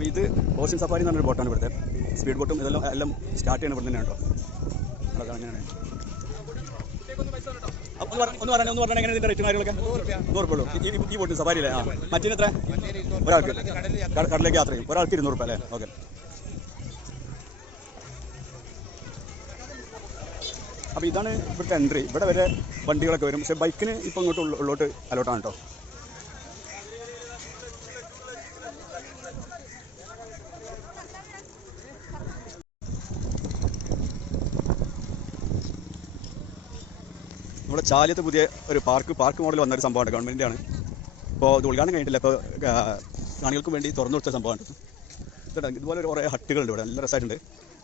അപ്പോൾ ഇത് ocean safari എന്ന് പറഞ്ഞൊരു ബോട്ടാണ് ഇവിടുത്തെ. സ്പീഡ് ബോട്ടും ഇതെല്ലാം എല്ലാം സ്റ്റാർട്ട് ചെയ്യണം ഇവിടെ തന്നെയാണ് കേട്ടോ അതൊക്കെ അങ്ങനെയാണ് ഒന്ന് പറഞ്ഞു ഒന്ന് പറഞ്ഞേ പറഞ്ഞാൽ എങ്ങനെ ഇതിന്റെ റേറ്റും കാര്യങ്ങളൊക്കെ? നൂറ് ഉള്ളൂ ഈ- ഈ- ബോട്ടിന് സഫാരി അല്ലേ ആ. മറ്റേ എത്ര? ഒരാൾക്ക്. കട- കടലിലേക്ക് യാത്ര ചെയ്യും. ഒരാൾക്ക് ഇരുന്നൂറ് രൂപ അല്ലേ? ഓക്കെ. അപ്പോൾ ഇതാണ് ഇവിടുത്തെ എൻട്രി ഇവിടെ വരെ വണ്ടികളൊക്കെ വരും. പക്ഷേ ബൈക്കിന് ഇപ്പോൾ ഇങ്ങോട്ട് ഉള്ളോ- ഉള്ളോട്ട് അലോട്ടാണ് കേട്ടോ നമ്മുടെ ചാലിയത്ത് പുതിയ ഒരു പാർക്ക് പാർക്ക് മോഡൽ വന്ന ഒരു സംഭവമാണ് ഗവൺമെന്റിന്റെ ആണ് ഇപ്പോൾ ഇത് ഉദ്ഘാടനം കഴിഞ്ഞിട്ടില്ല. ഇപ്പോൾ കാണികൾക്ക് വേണ്ടി തുറന്നു കൊടുത്ത സംഭവമാണ്. ഇതുണ്ട്. ഇതുപോലെ കുറേ ഹട്ടുകളുണ്ട് ഇവിടെ. നല്ല രസമായിട്ടുണ്ട്.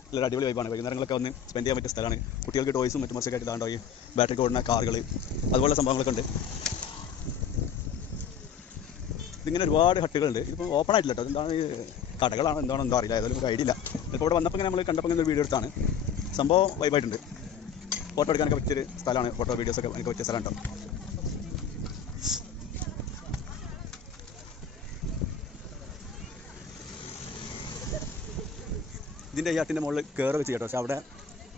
നല്ല അടിപൊളി വൈബാണ് വൈകുന്നേരങ്ങളൊക്കെ വന്ന് സ്പെൻഡ് ചെയ്യാൻ പറ്റിയ സ്ഥലമാണ്. കുട്ടികൾക്ക് ടോയ്സും മറ്റു മറിച്ചൊക്കെ ആയിട്ട് ഇതാണ്ടോ ബാറ്ററി ഓടുന്ന കാറുകൾ അതുപോലെ സംഭവങ്ങളൊക്കെ ഉണ്ട്. ഇതിങ്ങനെ ഒരുപാട് ഹട്ടുകളുണ്ട്. ഇതിപ്പോൾ ഓപ്പൺ ആയിട്ടില്ല കേട്ടോ. എന്താണ് കടകളാണ് എന്താണോ എന്തോ അറിയില്ല. ഏതായാലും ഒരു ഐഡിയ ഇല്ല. ഇപ്പോൾ ഇവിടെ വന്നപ്പോൾ ഇങ്ങനെ നമ്മൾ കണ്ടപ്പോൾ ഇങ്ങനെ ഒരു വീഡിയോ എടുത്താണ്. സംഭവം വൈബായിട്ടുണ്ട് ഫോട്ടോ എടുക്കാനൊക്കെ പറ്റിയൊരു സ്ഥലമാണ്. ഫോട്ടോ വീഡിയോസ് ഒക്കെ എനിക്ക് പറ്റിയ സ്ഥലം കേട്ടോ ഇതിന്റെ ഈ അട്ടിന്റെ മുകളിൽ കയറി വെച്ച് കേട്ടോ. പക്ഷെ അവിടെ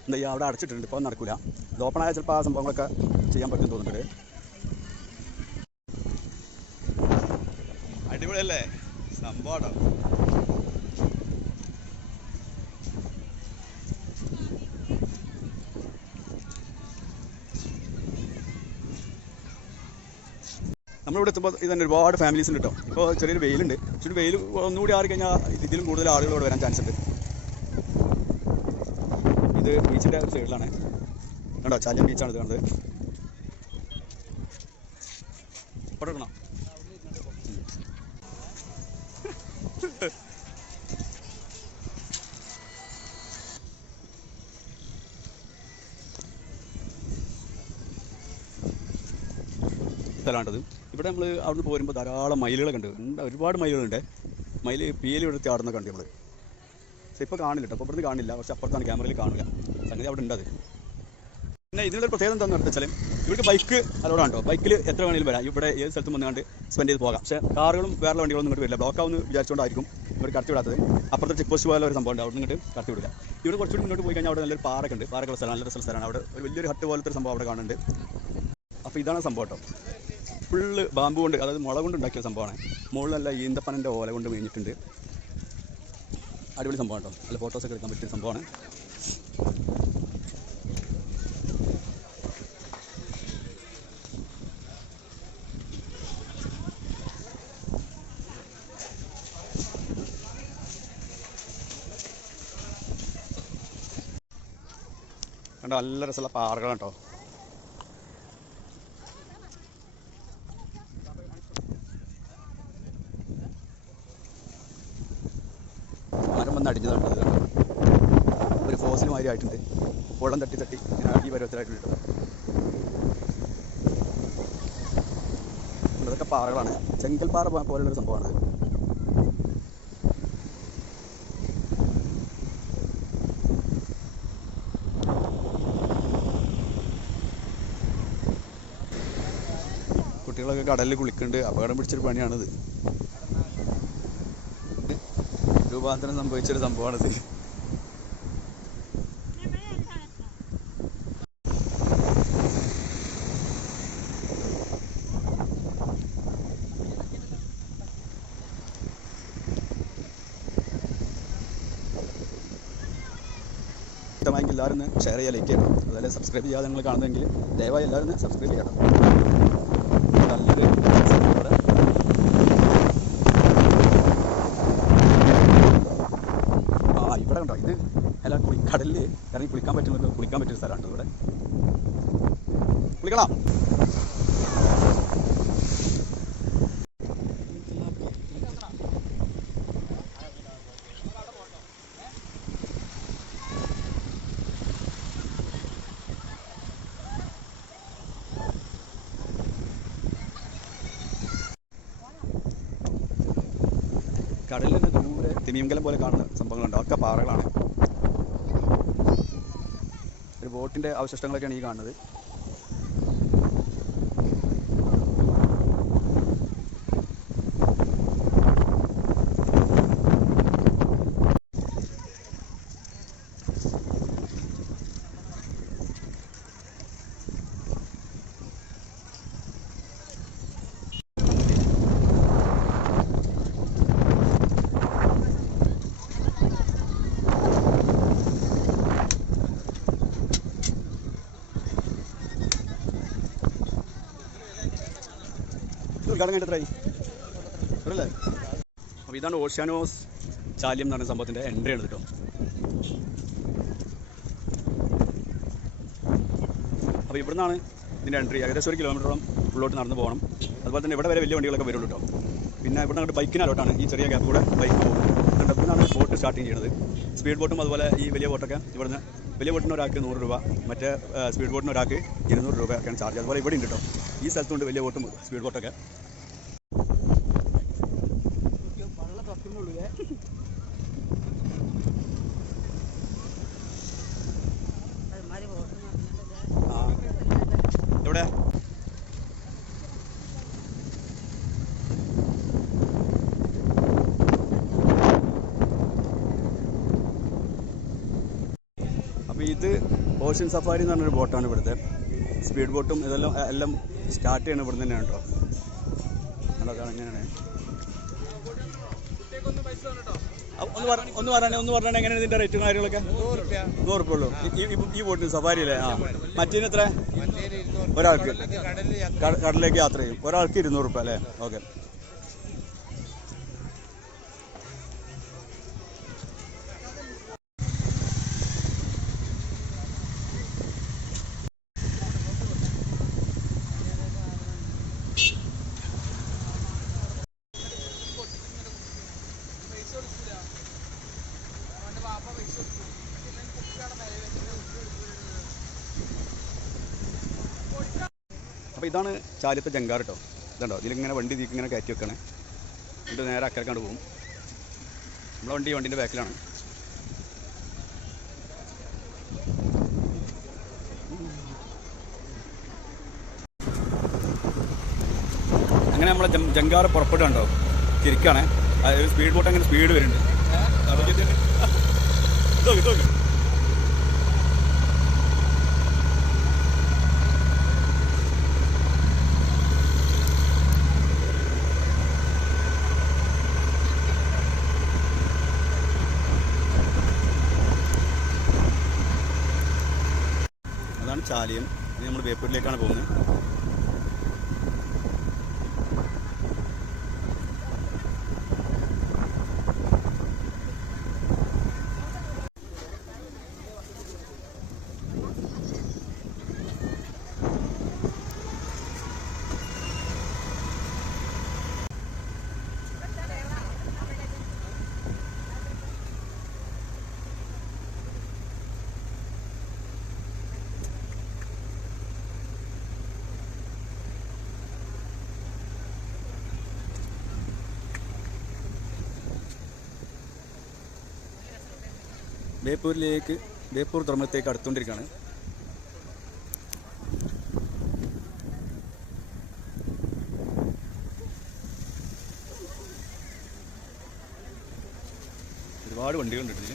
എന്താ ചെയ്യുക അവിടെ അടച്ചിട്ടുണ്ട് ഇപ്പോൾ നടക്കില്ല ഇത് ഓപ്പൺ ആയ ചിലപ്പോൾ ആ സംഭവങ്ങളൊക്കെ ചെയ്യാൻ പറ്റും തോന്നുന്നുണ്ട്. അടിപൊളിയല്ലേ? സംഭവം നമ്മളിവിടെ എത്തുമ്പോൾ ഇതന്നെ ഒരുപാട് ഫാമിലീസ് ഉണ്ട് കേട്ടോ ഇപ്പോൾ ചെറിയൊരു വെയിലുണ്ട്. പക്ഷേ വെയിൽ ഒന്നുകൂടി ആറി കഴിഞ്ഞാൽ ഇതിലും കൂടുതൽ ആളുകൾ ഇവിടെ വരാൻ ചാൻസ് ഉണ്ട്. ഇത് ബീച്ചിന്റെ സൈഡിലാണ് കണ്ടോ? ചാലിയം ബീച്ചാണ് ഇത് കണ്ടത്. ഫോട്ടോ എടുക്കണോ? ഇവിടെ നമ്മൾ അവിടുന്ന് പോരുമ്പോൾ ധാരാളം മയിലുകൾ കണ്ടു. ഒരുപാട് മയിലുകളുണ്ട്. മയിൽ പീലി എടുത്ത് ആടുന്ന കണ്ടു നമ്മൾ പക്ഷെ ഇപ്പോൾ കാണില്ല അപ്പോൾ ഇവിടുന്ന് കാണില്ല. പക്ഷെ അപ്പുറത്താണ് ക്യാമറയിൽ കാണുക. സംഗതി അവിടെ ഉണ്ടത്. പിന്നെ ഇതിനുള്ള പ്രത്യേകത എന്താണെന്ന് വെച്ചാൽ ഇവർക്ക് ബൈക്ക് അലോടാണ് കേട്ടോ. ബൈക്കിൽ എത്ര വേണമെങ്കിലും വരാം. ഇവിടെ ഏത് സ്ഥലത്തും വന്നുകൊണ്ട് സ്പെൻഡ് ചെയ്ത് പോകാം. പക്ഷേ കാറുകളും വേറെ വണ്ടികളൊന്നും ഇങ്ങോട്ട് വരില്ല. ബ്ലോക്ക് ആവുമെന്ന് വിചാരിച്ചുകൊണ്ടായിരിക്കും ഇവർ കടത്തി വിടാത്തത്. അപ്പുറത്തെ ചെക്ക് പോസ്റ്റ് പോലെ ഒരു സംഭവം അവിടെ നിന്നിട്ട് ഇങ്ങോട്ട് കടത്തി വിടില്ല ഇവിടെ കുറച്ചുകൂടി മുന്നോട്ട് പോയി കഴിഞ്ഞാൽ അവിടെ നല്ലൊരു പാറക്കുണ്ട് പാറക്കുള്ള സ്ഥലം നല്ല സ്ഥലമാണ്. അവിടെ ഒരു വലിയൊരു ഹട്ട് പോലത്തെ ഒരു സംഭവം അവിടെ കാണുന്നുണ്ട്. അപ്പോൾ ഇതാണ് സംഭവം കേട്ടോ. ഫുള്ള് ബാമ്പു കൊണ്ട് അതായത് മുള കൊണ്ട് ഉണ്ടാക്കിയ സംഭവമാണ്. മുകളിലല്ല ഈന്തപ്പനന്റെ ഓല കൊണ്ട് മേഞ്ഞിട്ടുണ്ട്. അടിപൊളി സംഭവം കേട്ടോ. നല്ല ഫോട്ടോസൊക്കെ എടുക്കാൻ പറ്റിയ സംഭവമാണ്. കണ്ടോ നല്ല രസമുള്ള പാറകളാണ് കേട്ടോ മരം വന്ന് അടിഞ്ഞതാണ് ഇത് കണ്ടോ. ഒരു മാതിരി ആയിട്ടുണ്ട് വെള്ളം തട്ടി തട്ടി ഇങ്ങനെ ഈ പരുവത്തിലായിട്ടുണ്ട്. ഇതൊക്കെ പാറകളാണ്. ചെങ്കൽപ്പാറ പോലുള്ളൊരു സംഭവമാണ്. കുട്ടികളൊക്കെ കടലിൽ കുളിക്കുന്നുണ്ട്. അപകടം പിടിച്ചൊരു പണിയാണിത്. രൂപാന്തരം സംഭവിച്ചൊരു സംഭവമാണിത്. ഇഷ്ടമായെങ്കിൽ എല്ലാവരും ഒന്ന് ഷെയർ ചെയ്യുക ലൈക്ക് ചെയ്യണം. അതുപോലെ സബ്സ്ക്രൈബ് ചെയ്യാതെ നിങ്ങൾ കാണുന്നതെങ്കിൽ ദയവായി എല്ലാവരും ഒന്ന് സബ്സ്ക്രൈബ് ചെയ്യണം. നല്ലൊരു ആ ഇവിടെ ഉണ്ടോ ഇത് എല്ലാം കുളി കടലിൽ ഇറങ്ങി കുളിക്കാൻ പറ്റുന്നത് കുളിക്കാൻ പറ്റിയ സ്ഥലമാണ് ഇവിടെ. കുളിക്കണം. കടലിൽ നിന്ന് ദൂരെ തിമിയങ്കലം പോലെ കാണുന്ന സംഭവങ്ങളുണ്ട്. ഒക്കെ പാറകളാണ്. ഒരു ബോട്ടിന്റെ അവശിഷ്ടങ്ങളൊക്കെയാണ് ഈ കാണുന്നത്. ഉദ്ഘാടനം കഴിഞ്ഞ എത്രയായി അല്ലേ അപ്പോൾ ഇതാണ് ഓഷ്യാനോസ് ചാലിയം എന്ന് പറഞ്ഞ സംഭവത്തിന്റെ എൻട്രി ആണ് കേട്ടോ. അപ്പോൾ ഇവിടുന്നാണ് ഇതിന്റെ എൻട്രി ഏകദേശം ഒരു കിലോമീറ്ററോളം ഉള്ളോട്ട് നടന്നു പോകണം. അതുപോലെ തന്നെ ഇവിടെ വരെ വലിയ വണ്ടികളൊക്കെ വരുള്ളൂ കേട്ടോ. പിന്നെ ഇവിടെ അങ്ങോട്ട് ബൈക്കിനാലോട്ടാണ് ഈ ചെറിയ ഗ്യാപ്പ് കൂടെ ബൈക്ക് പോകും എന്നിട്ട് ഇവിടുന്നാണ് ബോട്ട് സ്റ്റാർട്ടിങ് ചെയ്യുന്നത് സ്പീഡ് ബോട്ടും അതുപോലെ ഈ വലിയ ബോട്ടൊക്കെ ഇവിടുന്ന് വലിയ ബോട്ടിന് ഒരാൾക്ക് നൂറ് രൂപ മറ്റേ സ്പീഡ് ബോട്ടിന് ഒരാൾക്ക് ഇരുന്നൂറ് രൂപയൊക്കെയാണ് ചാർജ് അതുപോലെ ഇവിടെ ഉണ്ട് കേട്ടോ. ഈ സ്ഥലത്തുണ്ട് വലിയ ബോട്ടും സ്പീഡ് ബോട്ടൊക്കെ ആ എവിടെ അപ്പോൾ ഇത് ഓഷ്യൻ സഫാരി എന്ന് പറഞ്ഞൊരു ബോട്ടാണ് ഇവിടുത്തെ. സ്പീഡ് ബോട്ടും ഇതെല്ലാം എല്ലാം സ്റ്റാർട്ട് ചെയ്യണം ഇവിടെ തന്നെയാണ് കേട്ടോ. അതൊക്കെ അങ്ങനെയാണ് അപ്പൊ ഒന്ന് പറ ഒന്ന് പറഞ്ഞേ ഒന്ന് പറഞ്ഞേ എങ്ങനെയാണ് ഇതിന്റെ റേറ്റും കാര്യങ്ങളൊക്കെ? നൂറ് റുപ്യ ഉള്ളൂ. ഈ- ബോട്ടിന് സഫാരി അല്ലേ? ആ. മറ്റേന് എത്ര? ഒരാൾക്ക്. കട- കടലിലേക്ക് യാത്ര ചെയ്യും. ഒരാൾക്ക് ഇരുന്നൂറ് റുപ്യ അല്ലേ? ഓക്കെ. അപ്പോൾ ഇതാണ് ചാലിയത്തെ ജങ്കാർ കേട്ടോ ഇതുണ്ടോ? ഇതിലിങ്ങനെ വണ്ടി തീക്ക് ഇങ്ങനെ കയറ്റി വെക്കണേ. എന്നിട്ട് നേരെ അക്കരക്കാണ്ട് പോകും. നമ്മളെ വണ്ടി വണ്ടീന്റെ ബാക്കിലാണ്. അങ്ങനെ നമ്മളെ ജങ്കാർ പുറപ്പെട്ടുണ്ടോ തിരിക്കാണ്. സ്പീഡ് ബോട്ട് അങ്ങനെ സ്പീഡ് വരുന്നുണ്ട് ഇതോക്ക്, ഇതോക്ക്. അതാണ് ചാലിയം നമ്മൾ ബേപ്പൂരിലേക്കാണ് പോകുന്നത്. ബേപ്പൂരിലേക്ക് ബേപ്പൂർ തുറമുഖത്തേക്ക് അടുത്തുകൊണ്ടിരിക്കുകയാണ്. ഒരുപാട് വണ്ടികളുണ്ട് ഇതിൽ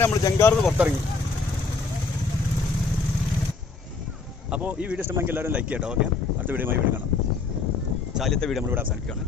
അങ്ങനെ നമ്മൾ ജങ്കാറിന്ന് പുറത്തിറങ്ങി. അപ്പോൾ ഈ വീഡിയോ ഇഷ്ടമെങ്കിൽ എല്ലാവരും ലൈക്ക് ചെയ്യട്ടോ ഓക്കെ അടുത്ത വീഡിയോയുമായി വീഡിയോ കാണാം. ചാലിയത്തെ വീഡിയോ നമ്മൾ നമ്മളിവിടെ അവസാനിക്കുകയാണ്